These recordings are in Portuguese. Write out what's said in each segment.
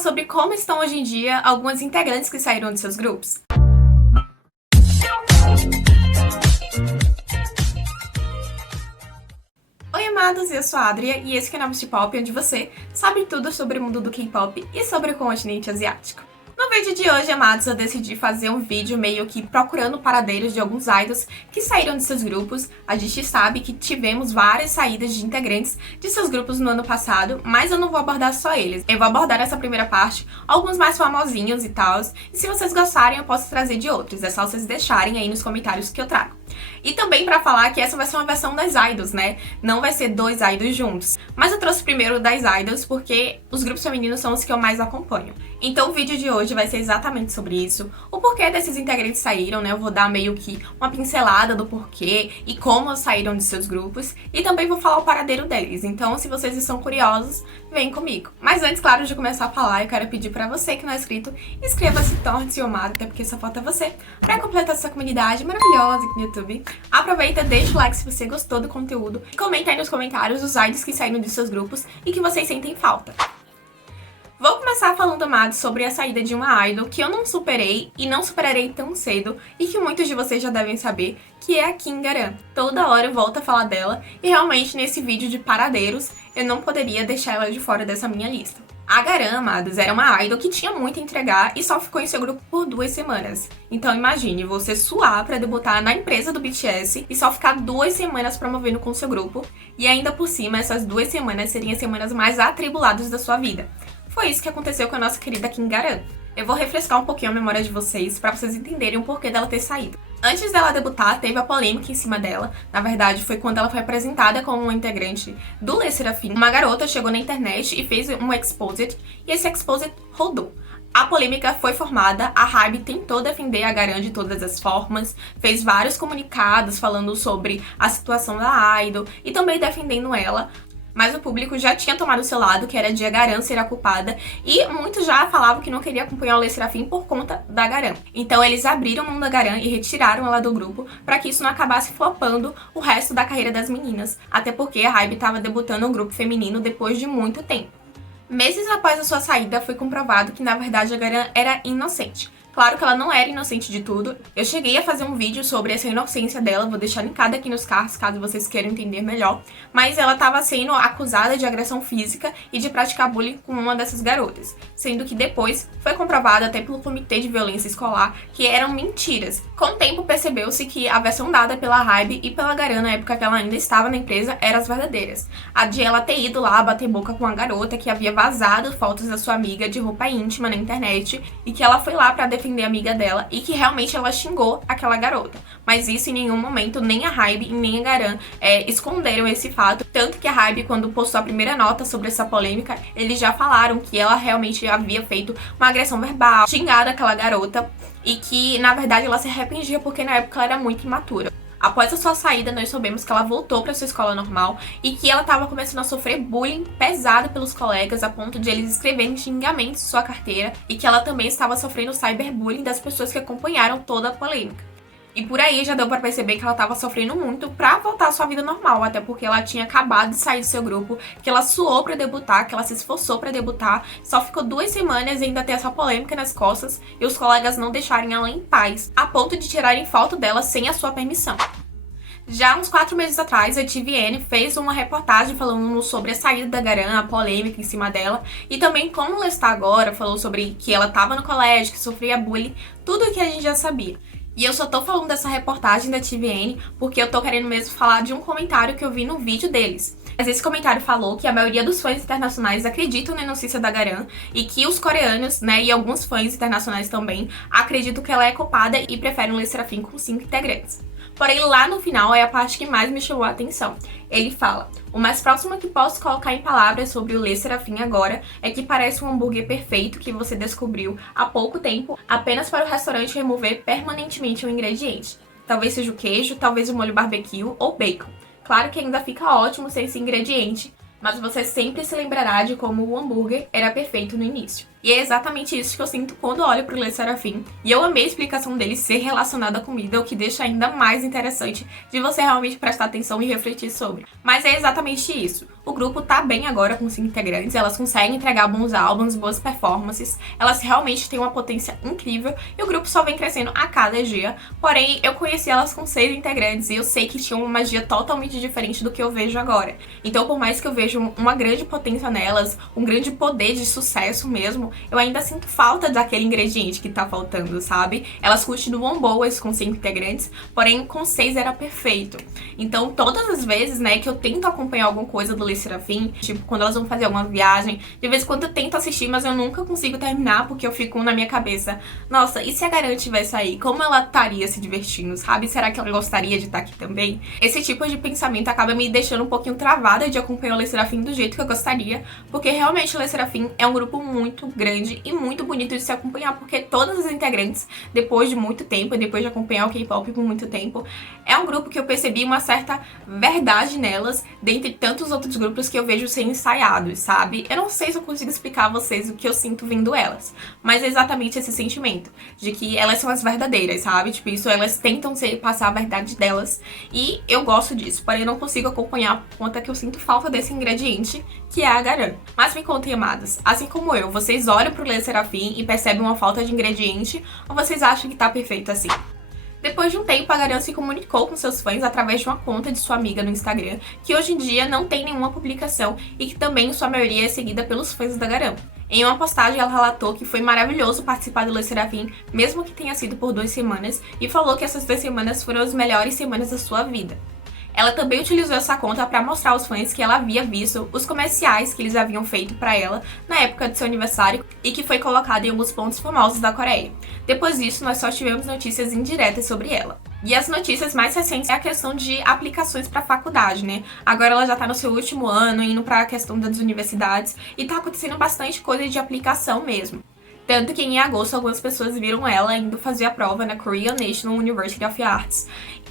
sobre como estão hoje em dia algumas integrantes que saíram de seus grupos. Oi amados, eu sou a Adria e esse é o Nomes de Pop, onde você sabe tudo sobre o mundo do K-pop e sobre o continente asiático. No vídeo de hoje, amados, eu decidi fazer um vídeo meio que procurando paradeiros de alguns idols que saíram de seus grupos. A gente sabe que tivemos várias saídas de integrantes de seus grupos no ano passado, mas eu não vou abordar só eles. Eu vou abordar nessa primeira parte alguns mais famosinhos e tal, e se vocês gostarem eu posso trazer de outros, é só vocês deixarem aí nos comentários que eu trago. E também pra falar que essa vai ser uma versão das idols, né? Não vai ser dois idols juntos. Mas eu trouxe primeiro das idols porque os grupos femininos são os que eu mais acompanho. Então o vídeo de hoje vai ser exatamente sobre isso. O porquê desses integrantes saíram, né? Eu vou dar meio que uma pincelada do porquê e como saíram de seus grupos. E também vou falar o paradeiro deles. Então se vocês estão curiosos, vem comigo. Mas antes, claro, de começar a falar, eu quero pedir pra você que não é inscrito, inscreva-se, torne-se amado, até porque só falta você pra completar essa comunidade maravilhosa aqui no YouTube. Aproveita, deixa o like se você gostou do conteúdo e comenta aí nos comentários os idols que saíram de seus grupos e que vocês sentem falta. Vou começar falando, amados, sobre a saída de uma idol que eu não superei e não superarei tão cedo e que muitos de vocês já devem saber, que é a Kim Garan. Toda hora eu volto a falar dela e realmente nesse vídeo de paradeiros eu não poderia deixar ela de fora dessa minha lista. A Garan, amados, era uma idol que tinha muito a entregar e só ficou em seu grupo por 2 semanas. Então imagine você suar pra debutar na empresa do BTS e só ficar 2 semanas promovendo com seu grupo, e ainda por cima essas 2 semanas seriam as semanas mais atribuladas da sua vida. Foi isso que aconteceu com a nossa querida Kim Garan. Eu vou refrescar um pouquinho a memória de vocês pra vocês entenderem o porquê dela ter saído. Antes dela debutar, teve a polêmica em cima dela. Na verdade, foi quando ela foi apresentada como uma integrante do LE SSERAFIM. Uma garota chegou na internet e fez um exposed, e esse exposed rodou. A polêmica foi formada, a HYBE tentou defender a Garan de todas as formas, fez vários comunicados falando sobre a situação da idol e também defendendo ela. Mas o público já tinha tomado o seu lado, que era de a Garan ser a culpada, e muitos já falavam que não queriam acompanhar o LE SSERAFIM por conta da Garan. Então eles abriram mão da Garan e retiraram ela do grupo para que isso não acabasse flopando o resto da carreira das meninas, até porque a HYBE estava debutando um grupo feminino depois de muito tempo. Meses após a sua saída, foi comprovado que na verdade a Garan era inocente. Claro que ela não era inocente de tudo. Eu cheguei a fazer um vídeo sobre essa inocência dela, vou deixar linkado aqui nos cards caso vocês queiram entender melhor. Mas ela estava sendo acusada de agressão física e de praticar bullying com uma dessas garotas, sendo que depois foi comprovado até pelo Comitê de Violência Escolar que eram mentiras. Com o tempo percebeu-se que a versão dada pela HYBE e pela Garan na época que ela ainda estava na empresa eram as verdadeiras. A de ela ter ido lá bater boca com a garota que havia vazado fotos da sua amiga de roupa íntima na internet e que ela foi lá para defender a amiga dela e que realmente ela xingou aquela garota. Mas isso em nenhum momento nem a HYBE nem a Garan esconderam esse fato. Tanto que a HYBE, quando postou a primeira nota sobre essa polêmica, eles já falaram que ela realmente havia feito uma agressão verbal, xingado aquela garota e que na verdade ela se arrependia porque na época ela era muito imatura. Após a sua saída, nós soubemos que ela voltou para sua escola normal e que ela estava começando a sofrer bullying pesado pelos colegas, a ponto de eles escreverem xingamentos em sua carteira, e que ela também estava sofrendo cyberbullying das pessoas que acompanharam toda a polêmica. E por aí já deu para perceber que ela estava sofrendo muito para voltar à sua vida normal, até porque ela tinha acabado de sair do seu grupo, que ela suou para debutar, que ela se esforçou para debutar, só ficou 2 semanas e ainda tem essa polêmica nas costas e os colegas não deixarem ela em paz, a ponto de tirarem foto dela sem a sua permissão. Já uns 4 meses atrás, a TVN fez uma reportagem falando sobre a saída da Garan, a polêmica em cima dela, e também como ela está agora, falou sobre que ela estava no colégio, que sofria bullying, tudo o que a gente já sabia. E eu só tô falando dessa reportagem da TVN porque eu tô querendo mesmo falar de um comentário que eu vi no vídeo deles. Mas esse comentário falou que a maioria dos fãs internacionais acreditam na inocência da Garan e que os coreanos, né, e alguns fãs internacionais também, acreditam que ela é culpada e preferem o LE SSERAFIM com 5 integrantes. Porém, lá no final é a parte que mais me chamou a atenção. Ele fala: o mais próximo que posso colocar em palavras sobre o LE SSERAFIM agora é que parece um hambúrguer perfeito que você descobriu há pouco tempo, apenas para o restaurante remover permanentemente um ingrediente. Talvez seja o queijo, talvez o molho barbecue ou bacon. Claro que ainda fica ótimo sem esse ingrediente, mas você sempre se lembrará de como o hambúrguer era perfeito no início. E é exatamente isso que eu sinto quando olho pro Le Sserafim. E eu amei a explicação dele ser relacionada à comida, o que deixa ainda mais interessante de você realmente prestar atenção e refletir sobre. Mas é exatamente isso. O grupo tá bem agora com 5 integrantes, elas conseguem entregar bons álbuns, boas performances, elas realmente têm uma potência incrível e o grupo só vem crescendo a cada dia. Porém, eu conheci elas com 6 integrantes e eu sei que tinham uma magia totalmente diferente do que eu vejo agora. Então, por mais que eu veja uma grande potência nelas, um grande poder de sucesso mesmo, eu ainda sinto falta daquele ingrediente que tá faltando, sabe? Elas continuam boas com 5 integrantes, porém com 6 era perfeito. Então, todas as vezes, né, que eu tento acompanhar alguma coisa do Le Sserafim, tipo, quando elas vão fazer alguma viagem, de vez em quando eu tento assistir, mas eu nunca consigo terminar, porque eu fico na minha cabeça, nossa, e se a Garan tivesse aí? Como ela estaria se divertindo, sabe? Será que ela gostaria de estar aqui também? Esse tipo de pensamento acaba me deixando um pouquinho travada de acompanhar o Le Sserafim do jeito que eu gostaria, porque realmente o Le Sserafim é um grupo muito grande e muito bonito de se acompanhar, porque todas as integrantes, depois de muito tempo, depois de acompanhar o K-pop por muito tempo, é um grupo que eu percebi uma certa verdade nelas, dentre tantos outros grupos que eu vejo ser ensaiados, sabe? Eu não sei se eu consigo explicar a vocês o que eu sinto vendo elas, mas é exatamente esse sentimento, de que elas são as verdadeiras, sabe? Tipo, isso, elas tentam passar a verdade delas, e eu gosto disso, porém eu não consigo acompanhar por conta que eu sinto falta desse ingrediente, que é a Garan. Mas me contem, amadas, assim como eu, vocês olham pro Le Sserafim e percebem uma falta de ingrediente, ou vocês acham que tá perfeito assim? Depois de um tempo, a Garan se comunicou com seus fãs através de uma conta de sua amiga no Instagram, que hoje em dia não tem nenhuma publicação e que também, em sua maioria, é seguida pelos fãs da Garan. Em uma postagem, ela relatou que foi maravilhoso participar do Le Sserafim, mesmo que tenha sido por 2 semanas, e falou que essas 2 semanas foram as melhores semanas da sua vida. Ela também utilizou essa conta para mostrar aos fãs que ela havia visto os comerciais que eles haviam feito para ela na época de seu aniversário e que foi colocado em alguns pontos famosos da Coreia. Depois disso, nós só tivemos notícias indiretas sobre ela. E as notícias mais recentes é a questão de aplicações para faculdade, né? Agora ela já tá no seu último ano, indo para a questão das universidades, e tá acontecendo bastante coisa de aplicação mesmo. Tanto que em agosto algumas pessoas viram ela indo fazer a prova na Korean National University of Arts.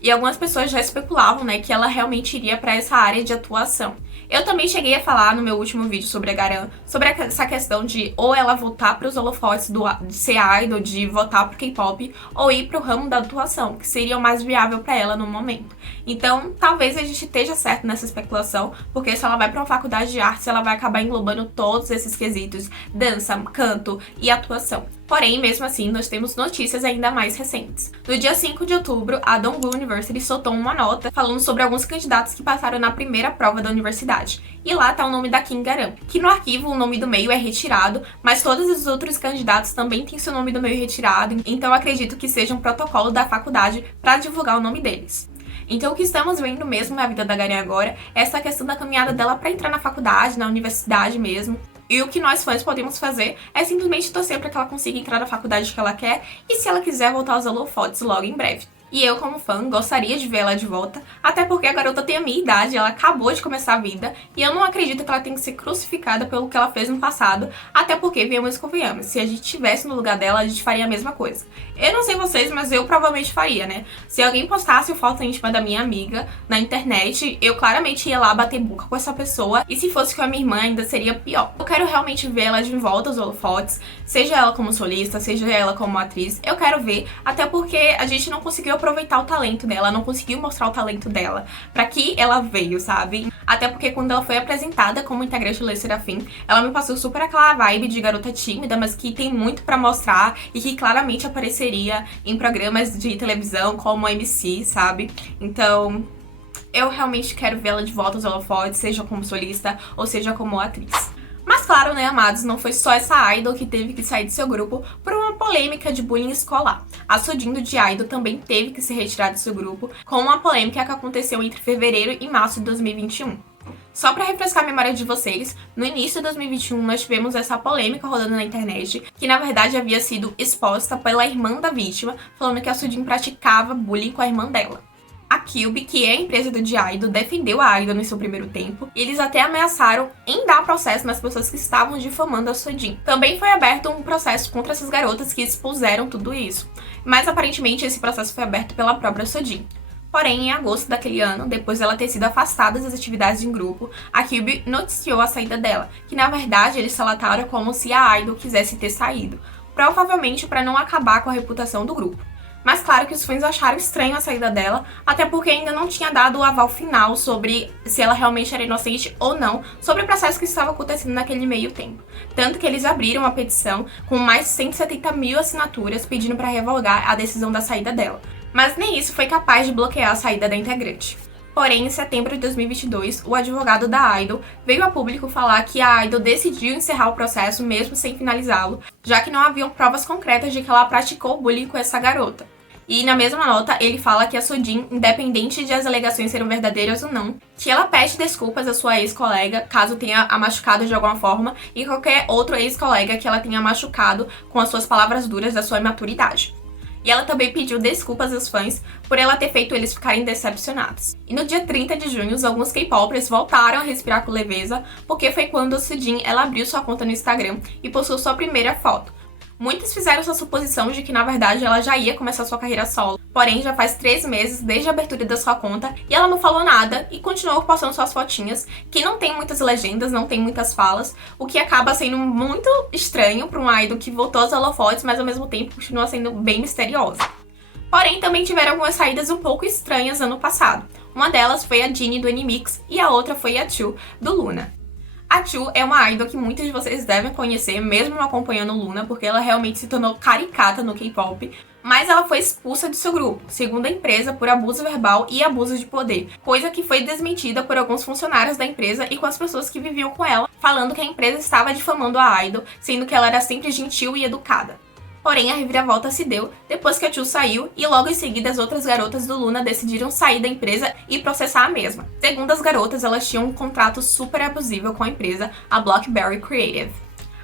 E algumas pessoas já especulavam, né, que ela realmente iria para essa área de atuação. Eu também cheguei a falar no meu último vídeo sobre a Garan, sobre essa questão de ou ela voltar para os holofotes de ser idol, de voltar pro K-pop, ou ir pro ramo da atuação, que seria o mais viável para ela no momento. Então, talvez a gente esteja certo nessa especulação, porque se ela vai para uma faculdade de artes, ela vai acabar englobando todos esses quesitos, dança, canto e atuação. Porém, mesmo assim, nós temos notícias ainda mais recentes. No dia 5 de outubro, a Donggu University soltou uma nota falando sobre alguns candidatos que passaram na primeira prova da universidade. E lá tá o nome da Kim Garan, que no arquivo o nome do meio é retirado, mas todos os outros candidatos também têm seu nome do meio retirado, então eu acredito que seja um protocolo da faculdade para divulgar o nome deles. Então o que estamos vendo mesmo na vida da Garan agora é essa questão da caminhada dela para entrar na faculdade, na universidade mesmo. E o que nós fãs podemos fazer é simplesmente torcer para que ela consiga entrar na faculdade que ela quer e se ela quiser voltar aos holofotes logo em breve. E eu, como fã, gostaria de ver ela de volta, até porque a garota tem a minha idade, ela acabou de começar a vida, e eu não acredito que ela tenha que ser crucificada pelo que ela fez no passado, até porque, venhamos e convenhamos, se a gente estivesse no lugar dela, a gente faria a mesma coisa. Eu não sei vocês, mas eu provavelmente faria, né? Se alguém postasse foto íntima da minha amiga na internet, eu claramente ia lá bater boca com essa pessoa, e se fosse com a minha irmã, ainda seria pior. Eu quero realmente ver ela de volta aos holofotes, seja ela como solista, seja ela como atriz, eu quero ver, até porque a gente não conseguiu aproveitar o talento dela, não conseguiu mostrar o talento dela, pra que ela veio, sabe? Até porque quando ela foi apresentada como integrante do Le Sserafim, ela me passou super aquela vibe de garota tímida, mas que tem muito pra mostrar e que claramente apareceria em programas de televisão como MC, sabe? Então, eu realmente quero vê-la de volta aos holofotes, seja como solista ou seja como atriz. Mas claro, né, amados, não foi só essa idol que teve que sair de seu grupo por uma polêmica de bullying escolar. A Sojin do G-Idol também teve que se retirar de seu grupo com uma polêmica que aconteceu entre fevereiro e março de 2021. Só pra refrescar a memória de vocês, no início de 2021 nós tivemos essa polêmica rolando na internet, que na verdade havia sido exposta pela irmã da vítima, falando que a Sojin praticava bullying com a irmã dela. A Cube, que é a empresa do G-Idol, defendeu a idol no seu primeiro tempo, e eles até ameaçaram em dar processo nas pessoas que estavam difamando a Sojin. Também foi aberto um processo contra essas garotas que expuseram tudo isso, mas aparentemente esse processo foi aberto pela própria Sojin. Porém, em agosto daquele ano, depois dela ter sido afastada das atividades em grupo, a Cube noticiou a saída dela, que na verdade eles relataram como se a idol quisesse ter saído, provavelmente para não acabar com a reputação do grupo. Mas claro que os fãs acharam estranho a saída dela, até porque ainda não tinha dado o aval final sobre se ela realmente era inocente ou não, sobre o processo que estava acontecendo naquele meio tempo. Tanto que eles abriram uma petição com mais de 170 mil assinaturas pedindo para revogar a decisão da saída dela. Mas nem isso foi capaz de bloquear a saída da integrante. Porém, em setembro de 2022, o advogado da idol veio a público falar que a idol decidiu encerrar o processo mesmo sem finalizá-lo, já que não haviam provas concretas de que ela praticou bullying com essa garota. E na mesma nota, ele fala que a Sojin, independente de as alegações serem verdadeiras ou não, que ela pede desculpas à sua ex-colega, caso tenha a machucado de alguma forma, e qualquer outro ex-colega que ela tenha machucado com as suas palavras duras da sua imaturidade. E ela também pediu desculpas aos fãs por ela ter feito eles ficarem decepcionados. E no dia 30 de junho, alguns K-popers voltaram a respirar com leveza, porque foi quando a Sojin ela abriu sua conta no Instagram e postou sua primeira foto. Muitos fizeram essa suposição de que, na verdade, ela já ia começar sua carreira solo. Porém, já faz 3 meses desde a abertura da sua conta e ela não falou nada e continuou postando suas fotinhas, que não tem muitas legendas, não tem muitas falas, o que acaba sendo muito estranho para um idol que voltou aos holofotes, mas ao mesmo tempo continua sendo bem misteriosa. Porém, também tiveram algumas saídas um pouco estranhas ano passado. Uma delas foi a Jinnie do NMIXX e a outra foi a Chuu do LOONA. A Chuu é uma idol que muitos de vocês devem conhecer, mesmo não acompanhando o LOONA, porque ela realmente se tornou caricata no K-pop, mas ela foi expulsa do seu grupo, segundo a empresa, por abuso verbal e abuso de poder, coisa que foi desmentida por alguns funcionários da empresa e com as pessoas que viviam com ela, falando que a empresa estava difamando a idol, sendo que ela era sempre gentil e educada. Porém, a reviravolta se deu depois que a Chuu saiu e logo em seguida as outras garotas do LOONA decidiram sair da empresa e processar a mesma. Segundo as garotas, elas tinham um contrato super abusivo com a empresa, a Blockberry Creative.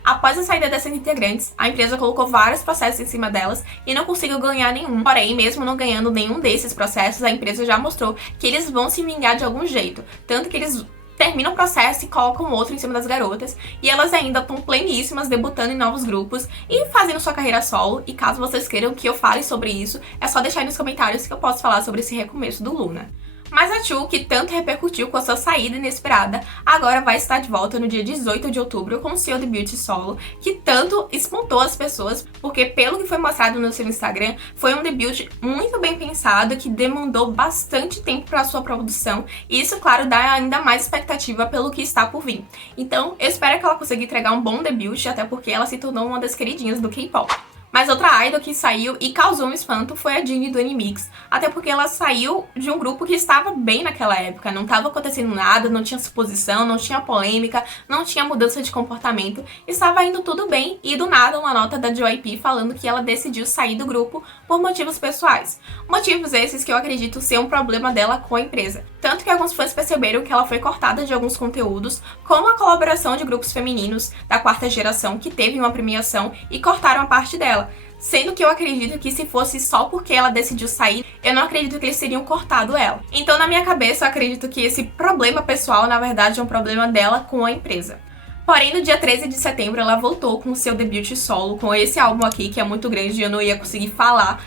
Após a saída dessas integrantes, a empresa colocou vários processos em cima delas e não conseguiu ganhar nenhum. Porém, mesmo não ganhando nenhum desses processos, a empresa já mostrou que eles vão se vingar de algum jeito. Tanto que eles terminam o processo e colocam outro em cima das garotas, e elas ainda estão pleníssimas, debutando em novos grupos e fazendo sua carreira solo. E caso vocês queiram que eu fale sobre isso, é só deixar aí nos comentários que eu posso falar sobre esse recomeço do LOONA. Mas a Chuu, que tanto repercutiu com a sua saída inesperada, agora vai estar de volta no dia 18 de outubro com seu debut solo, que tanto espantou as pessoas, porque pelo que foi mostrado no seu Instagram, foi um debut muito bem pensado, que demandou bastante tempo para sua produção, e isso, claro, dá ainda mais expectativa pelo que está por vir. Então, eu espero que ela consiga entregar um bom debut, até porque ela se tornou uma das queridinhas do K-pop. Mas outra idol que saiu e causou um espanto foi a Jinnie do NMIXX, até porque ela saiu de um grupo que estava bem naquela época, não estava acontecendo nada, não tinha suposição, não tinha polêmica, não tinha mudança de comportamento, estava indo tudo bem e do nada uma nota da JYP falando que ela decidiu sair do grupo por motivos pessoais. Motivos esses que eu acredito ser um problema dela com a empresa. Tanto que alguns fãs perceberam que ela foi cortada de alguns conteúdos, como a colaboração de grupos femininos da quarta geração que teve uma premiação e cortaram a parte dela. Sendo que eu acredito que se fosse só porque ela decidiu sair, eu não acredito que eles teriam cortado ela. Então, na minha cabeça, eu acredito que esse problema pessoal, na verdade, é um problema dela com a empresa. Porém, no dia 13 de setembro, ela voltou com o seu debut solo, com esse álbum aqui, que é muito grande e eu não ia conseguir falar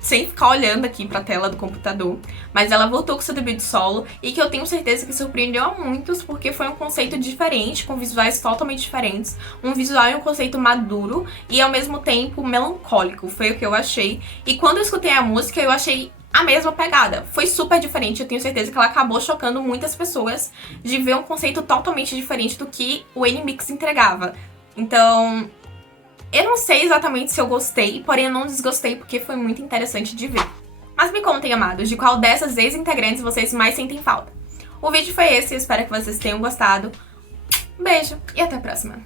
sem ficar olhando aqui pra tela do computador. Mas ela voltou com seu debut solo e que eu tenho certeza que surpreendeu a muitos, porque foi um conceito diferente, com visuais totalmente diferentes. Um visual e um conceito maduro e ao mesmo tempo melancólico, foi o que eu achei. E quando eu escutei a música, eu achei a mesma pegada. Foi super diferente, eu tenho certeza que ela acabou chocando muitas pessoas de ver um conceito totalmente diferente do que o NMIXX entregava. Então, eu não sei exatamente se eu gostei, porém eu não desgostei porque foi muito interessante de ver. Mas me contem, amados, de qual dessas ex-integrantes vocês mais sentem falta. O vídeo foi esse, eu espero que vocês tenham gostado. Um beijo e até a próxima!